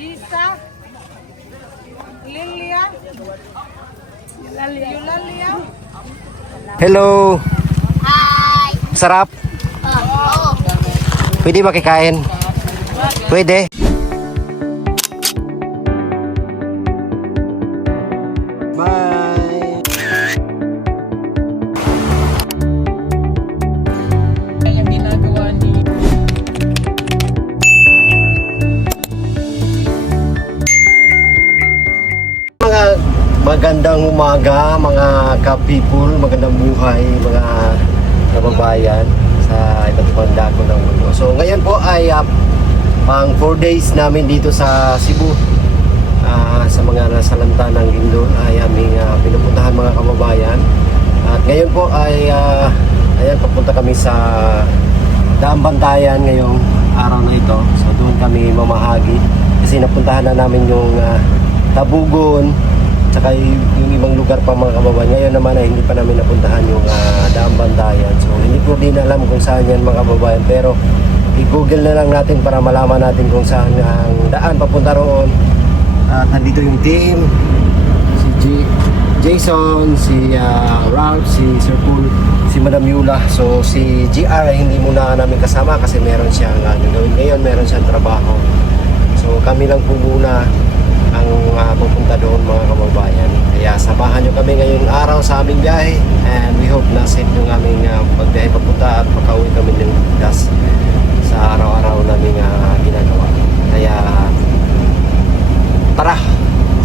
Jisa, Lilia, Eulalia. Hello. Hi! Sarap. Oo. Pwede ba kikain? Pwede. Bye. Yung ginagawa ni Mga magandang umaga, mga ka-people, magandang buhay, mga kababayan sa iba't ibang dako ng mundo. So ngayon po ay pang 4 days namin dito sa Cebu. Sa mga nasalanta ng Lindol ay aming pinupuntahan mga kababayan. At ngayon po ay ayan, papunta kami sa Daang Bantayan ngayong araw na ito. So doon kami mamahagi kasi napuntahan na namin yung Tabugon, tsaka yung ibang lugar pa mga kababayan. Ngayon naman ay hindi pa namin napuntahan yung Daang Bantayan. So hindi ko din alam kung saan yan mga kababayan, pero i-google na lang natin para malaman natin kung saan ang daan papunta roon. At nandito yung team, si Jason, si Ralph, si Sir Paul, si Madam Yula. So si GR ay hindi muna namin kasama kasi meron siyang gagawin ngayon, meron siyang trabaho. So kami lang po muna ang pupunta doon mga kababayan. Kaya samahan nyo kami ngayong araw sa aming biyahe, and we hope na safe yung aming pagbiyahe papunta at makauwi kami ng das sa araw-araw naming ginagawa. Kaya tara,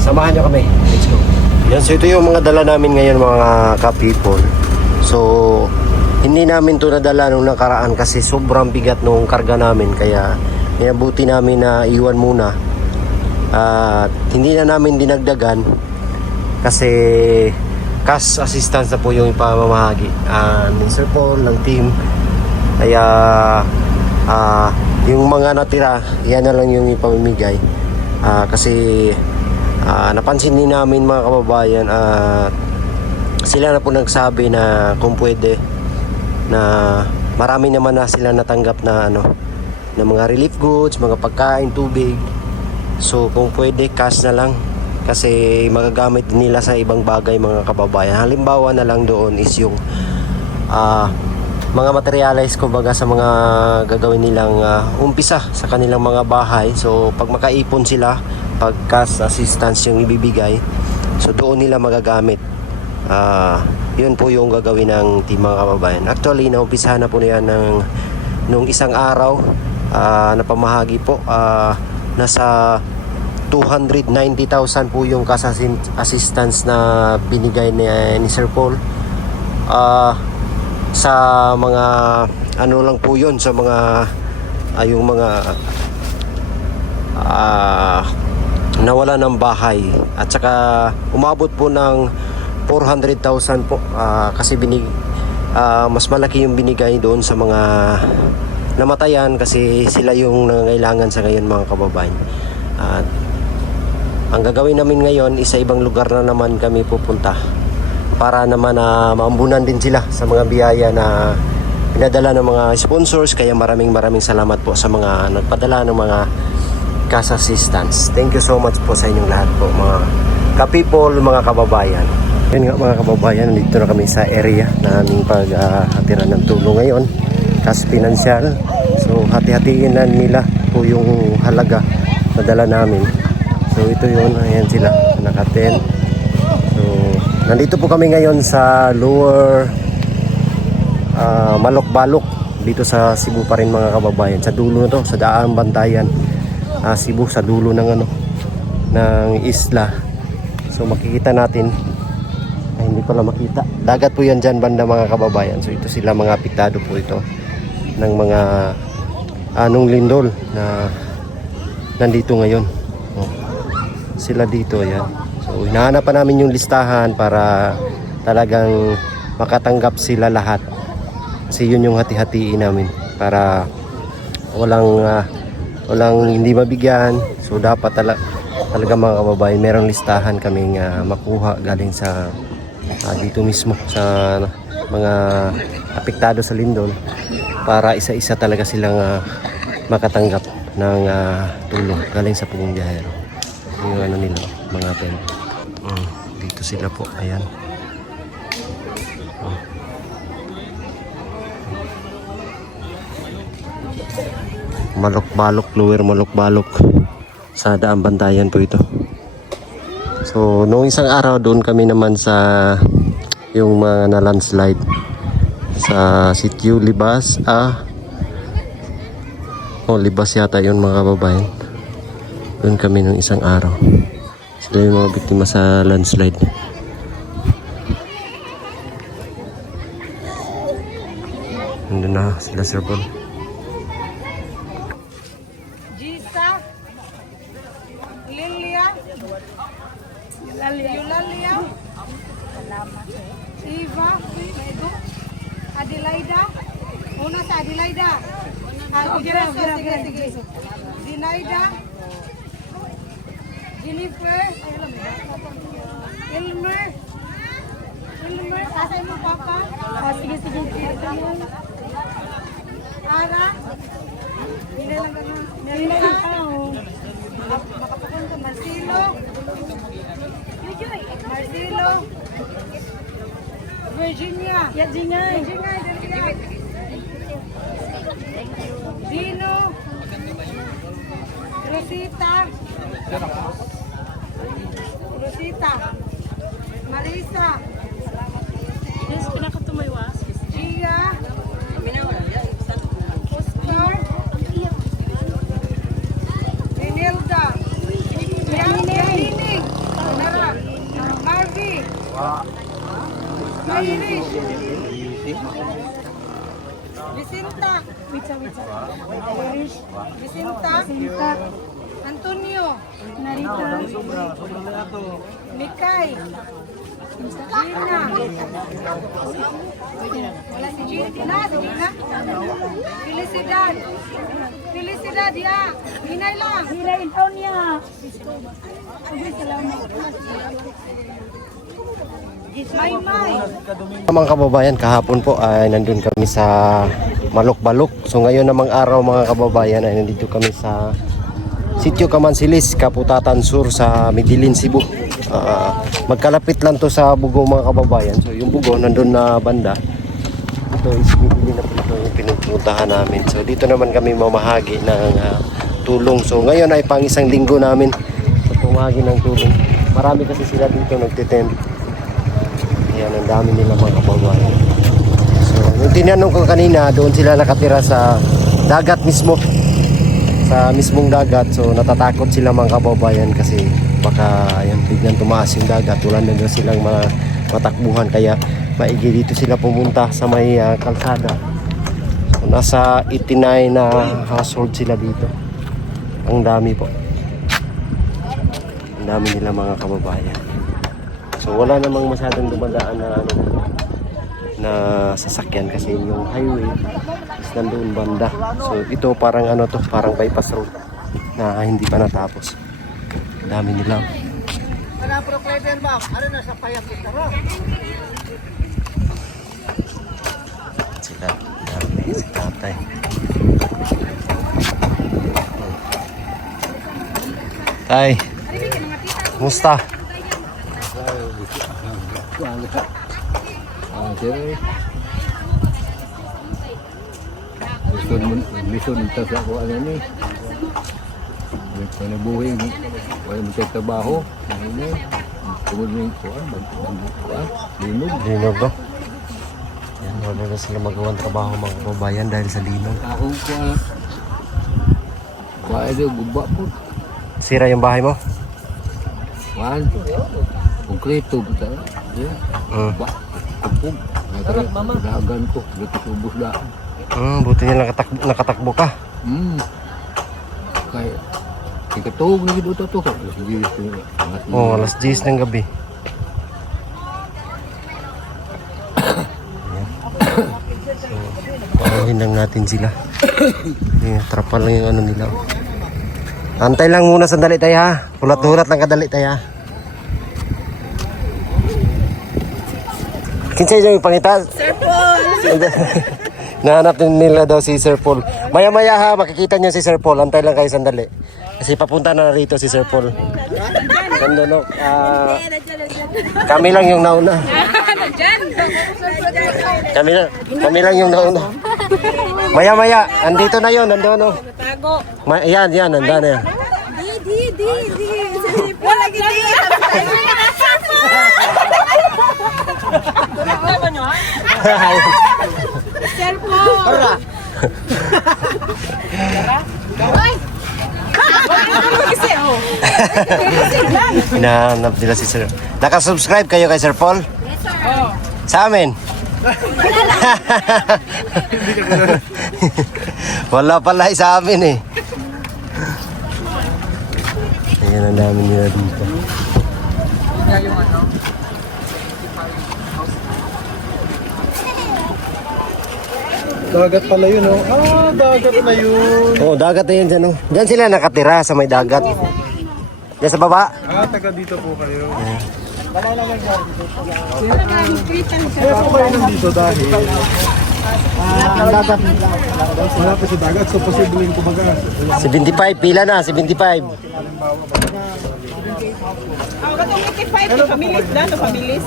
samahan nyo kami. Let's go. Yan, so ito yung mga dala namin ngayon mga ka-people. So hindi namin to nadala nung nakaraan kasi sobrang bigat nung karga namin. Kaya inabuti namin na iwan muna. At hindi na namin dinagdagan kasi cash assistance na po yung ipamamahagi ni Sir Paul ng team. Kaya yung mga natira, yan na lang yung ipamimigay. Kasi napansin din namin mga kababayan, sila na po nagsabi na kung pwede na marami naman na sila natanggap na na mga relief goods, mga pagkain, tubig. So kung pwede cash na lang kasi magagamit din nila sa ibang bagay mga kababayan. Halimbawa na lang doon is yung mga materialize kumbaga sa mga gagawin nilang umpisa sa kanilang mga bahay. So pag makaipon sila, pag cash assistance yung ibibigay, so doon nila magagamit. Yun po yung gagawin ng team mga kababayan. Actually naumpisahan na po niyan nung isang araw na pamahagi po. Nasa 290,000 po yung cash assistance na binigay ni Sir Paul. Sa mga lang po yun, sa mga yung mga nawala ng bahay, at saka umabot po ng 400,000 po kasi mas malaki yung binigay doon sa mga namatayan kasi sila yung nangangailangan sa ngayon mga kababayan. At ang gagawin namin ngayon is sa ibang lugar na naman kami pupunta para naman maambunan din sila sa mga biyaya na pinadala ng mga sponsors. Kaya maraming salamat po sa mga nagpadala ng mga cash assistance. Thank you so much po sa inyong lahat po mga ka-people, mga kababayan. Yun nga mga kababayan, dito na kami sa area na aming paghatira ng tulong ngayon, cash financial. So hati-hatiin na nila po yung halaga na dala namin. So ito yun, ayan sila naka-10. So nandito po kami ngayon sa Lower Malok-Balok dito sa Cebu pa rin mga kababayan. Sa dulo na to, sa Daang Bantayan, Cebu, sa dulo ng ng isla. So makikita natin, ay hindi pala makita, dagat po yan dyan banda mga kababayan. So ito sila mga apektado po ito ng mga anong lindol na nandito ngayon. Sila dito, yan. So hinahanap pa namin yung listahan para talagang makatanggap sila lahat. Kasi yun yung hati-hatiin namin para walang hindi mabigyan. So dapat talaga mga kababayan, merong listahan kaming makuha galing sa dito mismo sa mga apektado sa lindol para isa-isa talaga silang makatanggap. ng tulong galing sa Pugong Biyahero. Yung ano nila, mga tent. Dito sila po, ayan. Malok-balok, lower Malok-balok sa Daang Bantayan po ito. So noong isang araw doon kami naman sa yung mga na landslide sa Sitio Libas. Libas yata yun mga kababayan. Doon kami noong isang araw. Sila yung mga biktima sa landslide. Nandun na sila, Sir Paul. Jisa, Lilia, Eulalia, Eva, Medo, Adelaida, una sa Adelaida. Sige. Zinaida, Jennifer, Elmer, kasay mo papa. Sige. Ara, hindi lang ganun. Makapapunta, Marcelo, Virginia, Dino, Rosita, Marisa, Gia, Oscar, Renilda, Yanini, Marvi, Irish, Vicinta, Antonio, Narita, Mikay, Gina, wala si Gina, Felicidad, ya, hinay lang. Hirain taon niya. May. Mga kababayan, kahapon po ay nandun kami sa Malok-balok. So ngayon namang araw mga kababayan ay nandito kami sa Sitio Kamansilis, Kaputatan Sur sa Midilin, Cebu. Magkalapit lang to sa Bugo mga kababayan. So yung Bugo nandun na banda. Ito is Midilin na po ito yung pinupuntahan namin. So dito naman kami mamahagi ng tulong. So ngayon ay pang isang linggo namin sa pumahagi ng tulong. Marami kasi sila dito nagtitent. Yan, ang dami nila mga kababayan. So, yung tinanong ko kanina, doon sila nakatira sa dagat mismo. Sa mismong dagat. So, natatakot sila mga kababayan kasi baka ayan, biglang tumaas yung dagat. Wala na silang matakbuhan. Kaya maigi dito sila pumunta sa may kalsada. So, nasa 89 na household sila dito. Ang dami po. Ang dami nila mga kababayan. So wala namang masyadong dumadaan na sasakyan kasi yung highway is nandoon banda. So ito parang parang bypass road na hindi pa natapos. Dami nila. Sila, dami si tatay. Tay, musta? Mission ta sa ako ano ni. May nabuhay, wala mo tayo trabaho. Ano tungod mo ito, Linog ba? Yan, wala na sila magawang trabaho mga kababayan dahil sa linog. Ako kuha ito, guba po. Sira yung bahay mo? Wan, konkreto po tayo. Guba, kupog. Dagan ko, dito subos daan. Buti niya nakatakbo ka. Kaya, ikatog na gito ito. Alas 10 ng gabi. Pakahin lang natin sila. Trapal lang yung ano nila. Antay lang muna sandali tayo ha. Hulat-hulat lang kadali tayo ha. Kinsay dyan yung pangita? Sir Paul! Nahanap din nila daw si Sir Paul. Maya-maya ha, makikita niyo si Sir Paul. Antay lang kayo sandali. Kasi papunta na rito si Sir Paul. Nandun, kami lang yung nauna. Kami lang yung nauna. Maya-maya, andito na yun, nandun no. Yan, nandun na yan. Wala gini. Cellphone. Hinahanap nila si Sir. Nakasubscribe kayo kay Sir Paul? Sa amin? Wala pala sa amin eh. Ayan ang dami nila dito. Dagat pala yun, oh. Ah, dagat na yun. Oo, dagat na yun dyan. Oh. Dyan sila nakatira sa may dagat. Dyan sa baba. Ah, taga dito po kayo. Kaya po kayo nandito dahil malapit sa dagat, so posibleng kumaga. 75, pila na, 75. Pamilis lang, pamilis.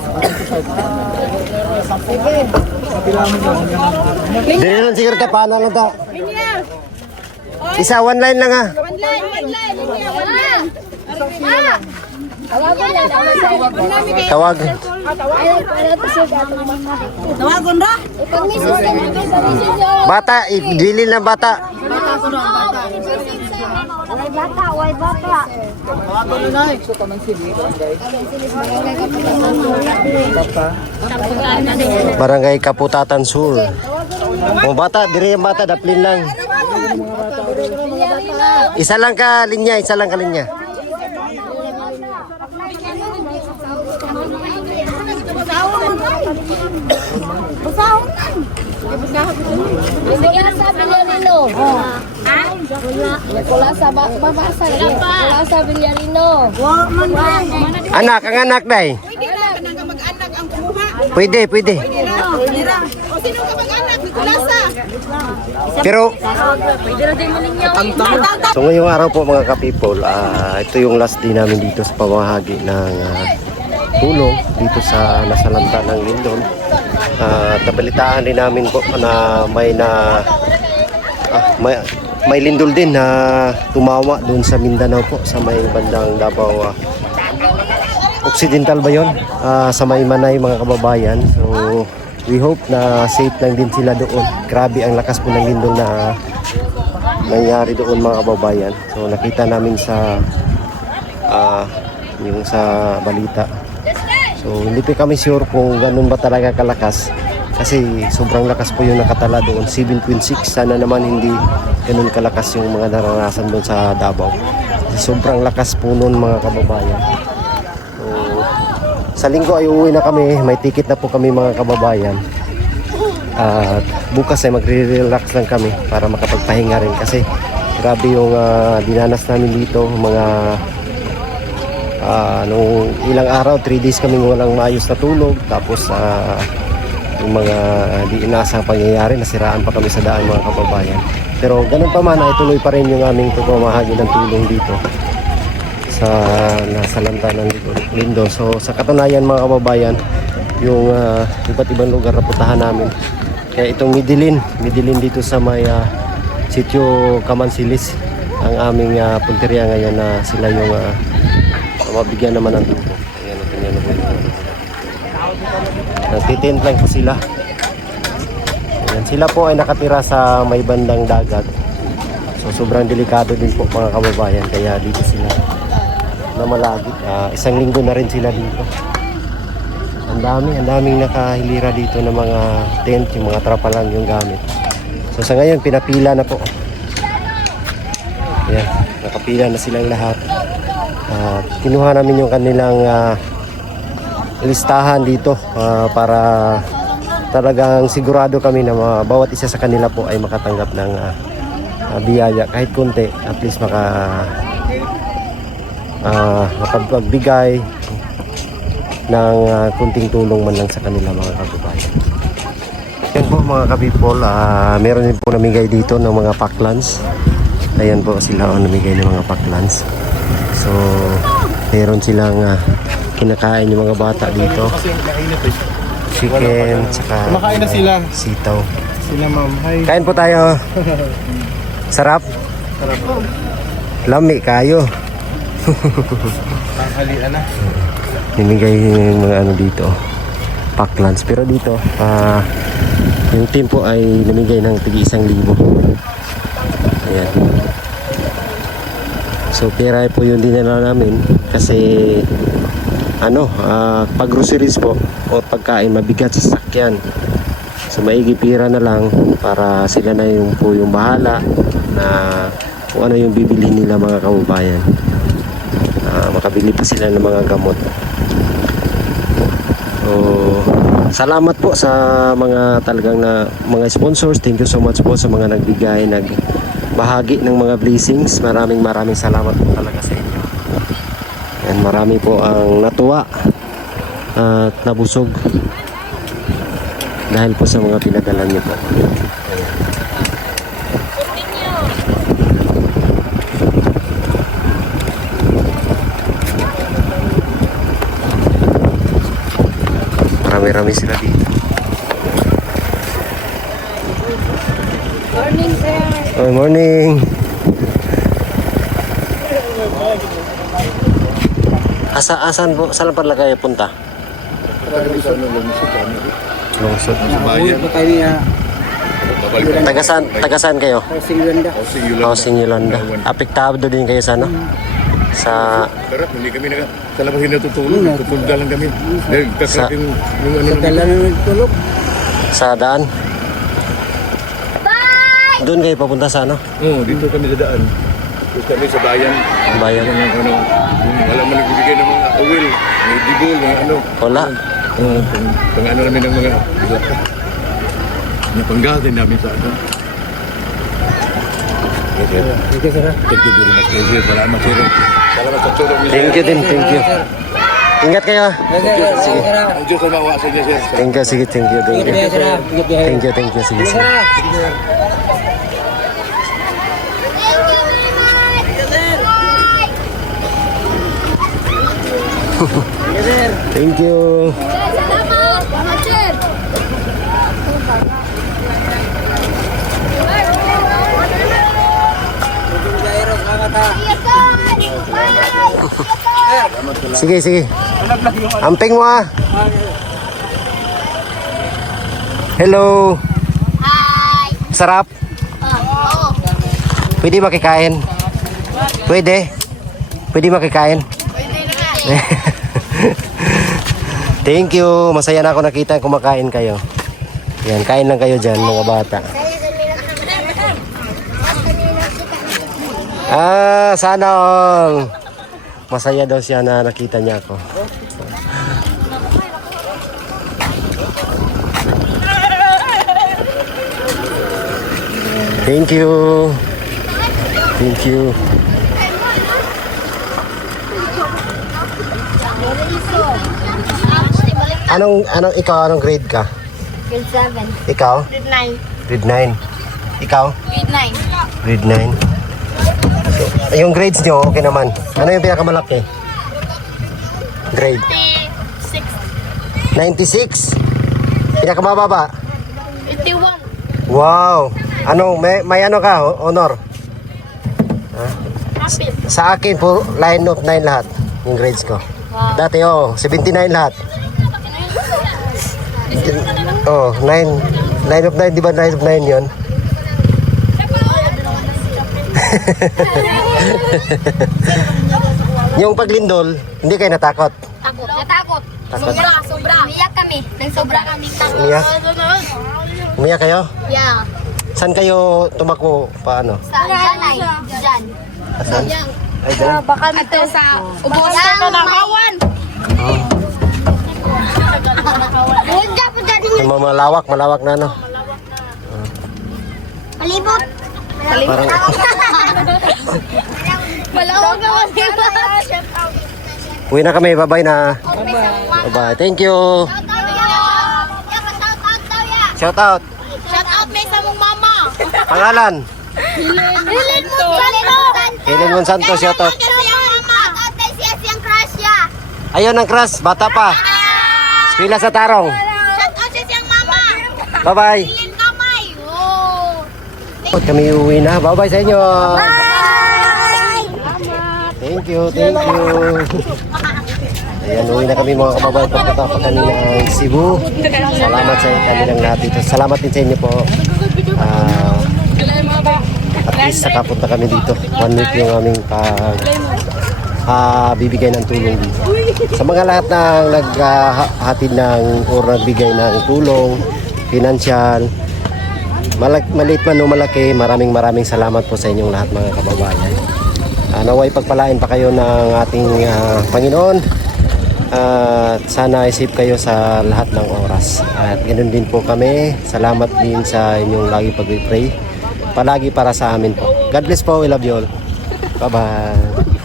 Dili lang siguro ta, paano lang ta? Isa, one line lang ha. One line. Tawag. Tawagon ra. Bata, dili lang bata. Barangay Kaputatan Sur. O bata, diri yung bata, daplin lang. Isa lang ka linya. Bigyan sa Villarino. Wala sa babasa. Wala sa Villarino. Anak, ang anak day. Mag-anak ang kumuha. Pwede. O sino ka mag-anak? Nicolasa. Pero, so ngayong araw po mga ka-people, ito yung last day namin dito sa pamahagi ng tulong dito sa nasalanta ng Lindol. Nabalitaan din namin po na may lindol din na tumawa doon sa Mindanao po, sa may bandang Davao Occidental ba yun? Sa may Manay mga kababayan. So we hope na safe lang din sila doon. Grabe ang lakas po ng lindol na nangyari doon mga kababayan. So nakita namin sa yung sa balita. So hindi pa kami sure kung ganun ba talaga kalakas, kasi sobrang lakas po yung nakatala doon, 7.6. Sana naman hindi ganun kalakas yung mga naranasan doon sa Davao. Kasi sobrang lakas po noon mga kababayan. So sa linggo ay uuwi na kami, may ticket na po kami mga kababayan. At bukas ay magre-relax lang kami para makapagpahinga rin, kasi grabe yung dinanas namin dito mga nung ilang araw, 3 days kaming walang maayos na tulog. Tapos yung mga di inaasang pangyayari, nasiraan pa kami sa daan mga kababayan. Pero ganun pa man ay tuloy pa rin yung aming pagmamahagi ng tulong dito sa nasalanta ng Lindol. So sa katunayan mga kababayan, yung iba't ibang lugar na puntahan namin, kaya itong Midilin dito sa may sitio Kamansilis ang aming punteriya ngayon, na sila yung mabigyan naman ng tulong. Ayan, tingnan mo po. Nagtitent lang po sila. Ayan, sila po ay nakatira sa may bandang dagat. So sobrang delikado din po mga kababayan, kaya dito sila na malagi. Isang linggo na rin sila dito. Ang daming nakahilira dito ng mga tent, yung mga trapa lang yung gamit. So sa ngayon pinapila na po. Ayan, nakapila na silang lahat. Kinuha namin yung kanilang listahan dito para talagang sigurado kami na bawat isa sa kanila po ay makatanggap ng biyaya kahit konti, at least makapagbigay ng kunting tulong man lang sa kanila mga kababayan. po mga ka-people, meron din po namigay dito ng mga pack-lunch. Ayan po sila namigay ng mga pack-lunch. So, meron silang kinakain yung mga bata dito. Kasi mainit eh. Chicken, tsaka Kumakain na sila. sitaw. Sila ma'am. Hi. Kain po tayo. Sarap. Lami kayo. Tanghalian na. Nimigay yung mga ano dito. Pack lunch. Pero dito, yung team po ay namigay ng tig 1,000. Ayan. So pera po yung dinala namin kasi pag groceries po o pagkain mabigat sa sasakyan. So maigi pira na lang para sila na yung bahala na kung ano yung bibilhin nila mga kababayan. Makabili pa sila ng mga gamot. So, salamat po sa mga talagang mga sponsors. Thank you so much po sa mga nagbigay, nagbahagi ng mga blessings. Maraming salamat po talaga sa inyo. And marami po ang natuwa at nabusog dahil po sa mga pinadala niyo po. Marami sila dito. Morning, sir. Good morning. Asan po? Saan pala kayo punta? Lungsod. Tagasan kayo? Housing Yolanda. Apektado din kayo sa sa Karap, hindi kami sa labas hindi natutulog. Tutulog lang kami. Dahil Sa- yung ano. sa daan. Doon kayo papunta sa Oo, dito kami dadaan. Tapos kami sa bayan. bayan? Wala man nagbibigay ng mga awil, may digol, mga ano. Wala. Pang ano namin ng mga napanggatin namin sa ano. Thank you very much, sir. Salamat, sir. Salamat sa tulong niyo. Thank you din, thank you. Ingat kayo. Sige. Ang Diyos ang mawa sa inyo, sir. Thank you, sige, thank you. Thank you, sige. Thank you. Salamat. Salamat, sir. Sige. Amping mo Hello. Hi. Sarap. Oo. Pwede makikain? Pwede makikain? Pwede na. Thank you. Masaya na ako nakita kumakain kayo. Yan, kain lang kayo dyan mga bata. Sana all. Masaya daw siya na nakita niya ako. Thank you. Anong grade ka? Grade 7. Ikaw? Grade 9. Grade 9. Ikaw? Grade 9. Grade 9. So, yung grades nyo, okay naman. Ano yung pinakamalaki? Grade? 96. Pinakamababa? 81. Wow! May ano ka? Honor? Kapit. Sa akin po, line of 9 lahat. Yung grades ko. Wow. Dati 79 lahat. 9 of 9, di ba 9 of 9 yun? Yung paglindol, hindi kayo natakot? Natakot. Sobra. Umiyak kami. Nang sobra kami takot. Umiyak kayo? Yeah. Saan kayo tumakbo? Paano? Sa Janay. Jan. Saan? Ay, dyan. Baka dito sa ubos na nakawan. Yung mga malawak na ano? Palibot. Parang, Malawag na kasi. uwi na kami. Bye-bye na. Bye-bye. Thank you. Shout out. Pangalan? Helen Monsanto. Helen Monsanto, shoutout. Kasi yung mama. At siya siyang crush siya. Ayun ang crush, bata pa. Eskwela sa Tarong. Shoutout siya siyang mama. Bye-bye. Helen Kamay. Oh. Kami uwi na. Bye-bye sa inyo. Bye! Thank you, thank you. Ayan, uwi na kami mga kababayan pagkata pa kanina ang Cebu. Salamat sa kanilang lahat dito. Salamat din sa inyo po. At least nakapunta kami dito. 1 week yung aming bibigay ng tulong dito. Sa mga lahat na naghatid ng or nagbigay ng tulong, financial, maliit man o malaki, maraming salamat po sa inyong lahat mga kababayan. Naway pagpalain pa kayo ng ating Panginoon. At sana isip kayo sa lahat ng oras. At ganoon din po kami. Salamat din sa inyong lagi pag-pray. Palagi para sa amin po. God bless po. We love you all. Bye-bye.